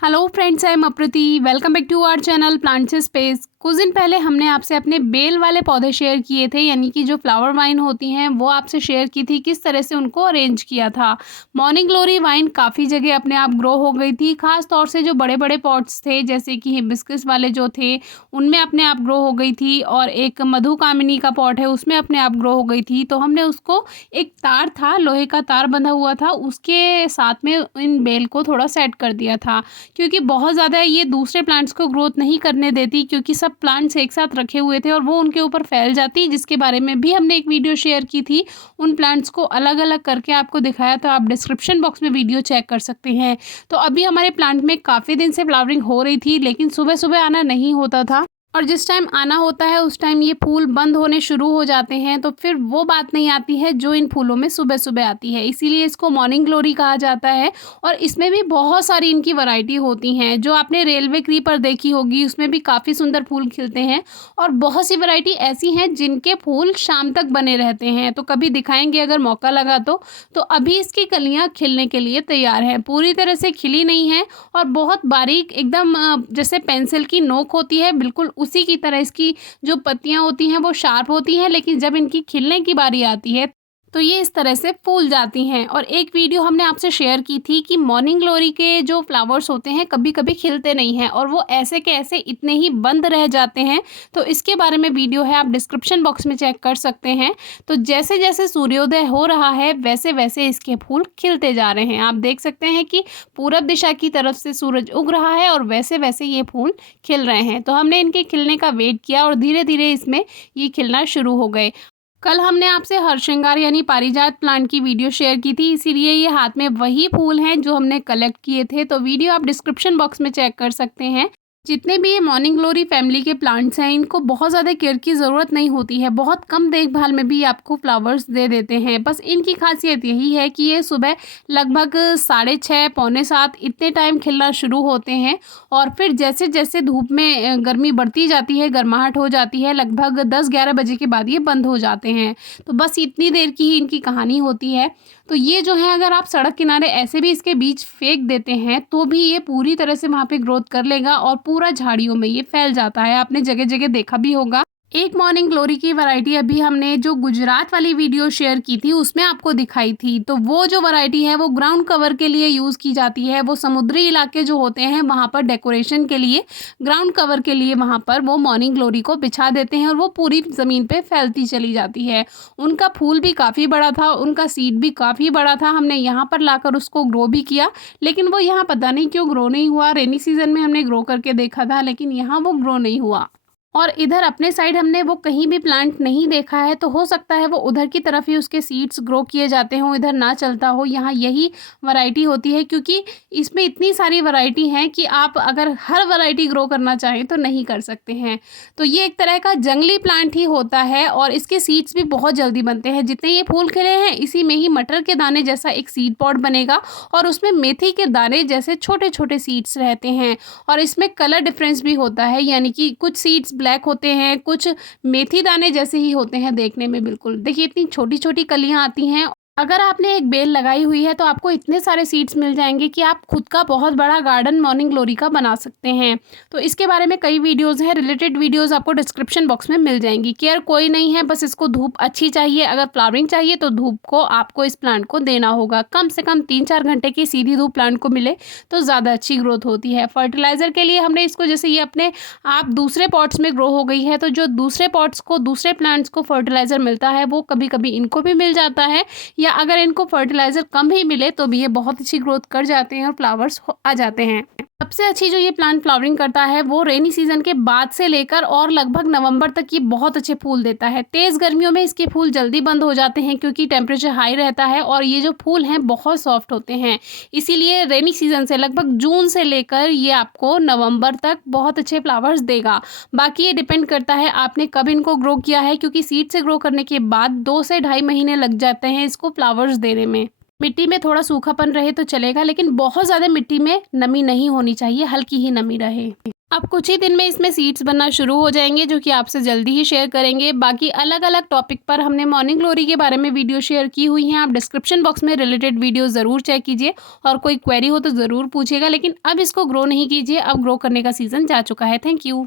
Hello friends, I am Aprati. Welcome back to our channel Plants Space. कुछ दिन पहले हमने आपसे अपने बेल वाले पौधे शेयर किए थे, यानी कि जो फ्लावर वाइन होती हैं वो आपसे शेयर की थी, किस तरह से उनको अरेंज किया था। मॉर्निंग ग्लोरी वाइन काफ़ी जगह अपने आप ग्रो हो गई थी, खास तौर से जो बड़े बड़े पॉट्स थे जैसे कि हिबिस्कस वाले जो थे उनमें अपने आप ग्रो हो गई थी, और एक मधुकामिनी का पॉट है उसमें अपने आप ग्रो हो गई थी। तो हमने उसको, एक तार था, लोहे का तार बंधा हुआ था, उसके साथ में इन बेल को थोड़ा सेट कर दिया था, क्योंकि बहुत ज़्यादा ये दूसरे प्लांट्स को ग्रोथ नहीं करने देती, क्योंकि सब प्लांट्स एक साथ रखे हुए थे और वो उनके ऊपर फैल जाती, जिसके बारे में भी हमने एक वीडियो शेयर की थी। उन प्लांट्स को अलग अलग करके आपको दिखाया, तो आप डिस्क्रिप्शन बॉक्स में वीडियो चेक कर सकते हैं। तो अभी हमारे प्लांट में काफ़ी दिन से फ्लावरिंग हो रही थी, लेकिन सुबह सुबह आना नहीं होता था, और जिस टाइम आना होता है उस टाइम ये फूल बंद होने शुरू हो जाते हैं, तो फिर वो बात नहीं आती है जो इन फूलों में सुबह सुबह आती है। इसीलिए इसको मॉर्निंग ग्लोरी कहा जाता है। और इसमें भी बहुत सारी इनकी वैरायटी होती हैं, जो आपने रेलवे क्रीपर देखी होगी उसमें भी काफ़ी सुंदर फूल खिलते हैं, और बहुत सी वैरायटी ऐसी हैं जिनके फूल शाम तक बने रहते हैं। तो कभी दिखाएंगे अगर मौका लगा तो अभी इसकी कलियाँ खिलने के लिए तैयार हैं, पूरी तरह से खिली नहीं है, और बहुत बारीक एकदम जैसे पेंसिल की नोक होती है बिल्कुल उसी की तरह इसकी जो पत्तियां होती हैं वो शार्प होती हैं, लेकिन जब इनकी खिलने की बारी आती है तो ये इस तरह से फूल जाती हैं। और एक वीडियो हमने आपसे शेयर की थी कि मॉर्निंग ग्लोरी के जो फ्लावर्स होते हैं कभी कभी खिलते नहीं हैं, और वो ऐसे के ऐसे इतने ही बंद रह जाते हैं। तो इसके बारे में वीडियो है, आप डिस्क्रिप्शन बॉक्स में चेक कर सकते हैं। तो जैसे जैसे सूर्योदय हो रहा है वैसे वैसे इसके फूल खिलते जा रहे हैं। आप देख सकते हैं कि पूरब दिशा की तरफ से सूरज उग रहा है और वैसे वैसे ये फूल खिल रहे हैं। तो हमने इनके खिलने का वेट किया और धीरे धीरे इसमें ये खिलना शुरू हो गए। कल हमने आपसे हरश्रृंगार यानी पारिजात प्लांट की वीडियो शेयर की थी, इसीलिए ये हाथ में वही फूल हैं जो हमने कलेक्ट किए थे। तो वीडियो आप डिस्क्रिप्शन बॉक्स में चेक कर सकते हैं। जितने भी ये मॉर्निंग ग्लोरी फैमिली के प्लांट्स हैं इनको बहुत ज़्यादा केयर की ज़रूरत नहीं होती है, बहुत कम देखभाल में भी आपको फ्लावर्स दे देते हैं। बस इनकी खासियत यही है कि ये सुबह लगभग 6:30 पौने 7 इतने टाइम खिलना शुरू होते हैं, और फिर जैसे जैसे धूप में गर्मी बढ़ती जाती है, गर्माहट हो जाती है, लगभग 10-11 बजे के बाद ये बंद हो जाते हैं। तो बस इतनी देर की ही इनकी कहानी होती है। तो ये जो है, अगर आप सड़क किनारे ऐसे भी इसके बीज फेंक देते हैं तो भी ये पूरी तरह से वहाँ पे ग्रोथ कर लेगा, और पूरा झाड़ियों में ये फैल जाता है। आपने जगह जगह देखा भी होगा। एक मॉर्निंग ग्लोरी की वैरायटी अभी हमने जो गुजरात वाली वीडियो शेयर की थी उसमें आपको दिखाई थी। तो वो जो वैरायटी है वो ग्राउंड कवर के लिए यूज़ की जाती है। वो समुद्री इलाके जो होते हैं वहाँ पर डेकोरेशन के लिए, ग्राउंड कवर के लिए वहाँ पर वो मॉर्निंग ग्लोरी को बिछा देते हैं, और वो पूरी ज़मीन पे फैलती चली जाती है। उनका फूल भी काफ़ी बड़ा था, उनका सीड भी काफ़ी बड़ा था। हमने यहाँ पर लाकर उसको ग्रो भी किया, लेकिन वो यहाँ पता नहीं क्यों ग्रो नहीं हुआ। रेनी सीजन में हमने ग्रो करके देखा था, लेकिन यहाँ वो ग्रो नहीं हुआ। और इधर अपने साइड हमने वो कहीं भी प्लांट नहीं देखा है, तो हो सकता है वो उधर की तरफ ही उसके सीड्स ग्रो किए जाते हों, इधर ना चलता हो। यहाँ यही वैरायटी होती है, क्योंकि इसमें इतनी सारी वैरायटी हैं कि आप अगर हर वैरायटी ग्रो करना चाहें तो नहीं कर सकते हैं। तो ये एक तरह का जंगली प्लांट ही होता है, और इसके सीड्स भी बहुत जल्दी बनते हैं। जितने ये फूल खिले हैं इसी में ही मटर के दाने जैसा एक सीड पॉड बनेगा, और उसमें मेथी के दाने जैसे छोटे छोटे सीड्स रहते हैं। और इसमें कलर डिफरेंस भी होता है, यानी कि कुछ सीड्स ब्लैक होते हैं, कुछ मेथी दाने जैसे ही होते हैं देखने में। बिल्कुल देखिए इतनी छोटी छोटी कलियां आती हैं। अगर आपने एक बेल लगाई हुई है तो आपको इतने सारे सीड्स मिल जाएंगे कि आप खुद का बहुत बड़ा गार्डन मॉर्निंग ग्लोरी का बना सकते हैं। तो इसके बारे में कई वीडियोस हैं, रिलेटेड वीडियोस आपको डिस्क्रिप्शन बॉक्स में मिल जाएंगी। केयर कोई नहीं है, बस इसको धूप अच्छी चाहिए। अगर फ्लावरिंग चाहिए तो धूप को आपको इस प्लांट को देना होगा। कम से कम 3-4 घंटे की सीधी धूप प्लांट को मिले तो ज़्यादा अच्छी ग्रोथ होती है। फर्टिलाइज़र के लिए हमने इसको, जैसे ये अपने आप दूसरे पॉट्स में ग्रो हो गई है, तो जो दूसरे पॉट्स को, दूसरे प्लांट्स को फर्टिलाइज़र मिलता है वो कभी कभी इनको भी मिल जाता है, या अगर इनको फर्टिलाइजर कम ही मिले तो भी ये बहुत अच्छी ग्रोथ कर जाते हैं और फ्लावर्स आ जाते हैं। सबसे अच्छी जो ये प्लांट फ्लावरिंग करता है वो रेनी सीजन के बाद से लेकर और लगभग नवंबर तक ये बहुत अच्छे फूल देता है। तेज़ गर्मियों में इसके फूल जल्दी बंद हो जाते हैं क्योंकि टेम्परेचर हाई रहता है, और ये जो फूल हैं बहुत सॉफ्ट होते हैं। इसीलिए रेनी सीजन से लगभग जून से लेकर ये आपको नवंबर तक बहुत अच्छे फ्लावर्स देगा। बाकी ये डिपेंड करता है आपने कब इनको ग्रो किया है, क्योंकि सीड से ग्रो करने के बाद 2 से ढाई महीने लग जाते हैं इसको फ्लावर्स देने में। मिट्टी में थोड़ा सूखापन रहे तो चलेगा, लेकिन बहुत ज़्यादा मिट्टी में नमी नहीं होनी चाहिए, हल्की ही नमी रहे। अब कुछ ही दिन में इसमें सीड्स बनना शुरू हो जाएंगे, जो कि आपसे जल्दी ही शेयर करेंगे। बाकी अलग अलग टॉपिक पर हमने मॉर्निंग ग्लोरी के बारे में वीडियो शेयर की हुई हैं, आप डिस्क्रिप्शन बॉक्स में रिलेटेड वीडियो ज़रूर चेक कीजिए और कोई क्वेरी हो तो ज़रूर पूछिएगा। लेकिन अब इसको ग्रो नहीं कीजिए, अब ग्रो करने का सीज़न जा चुका है। Thank you.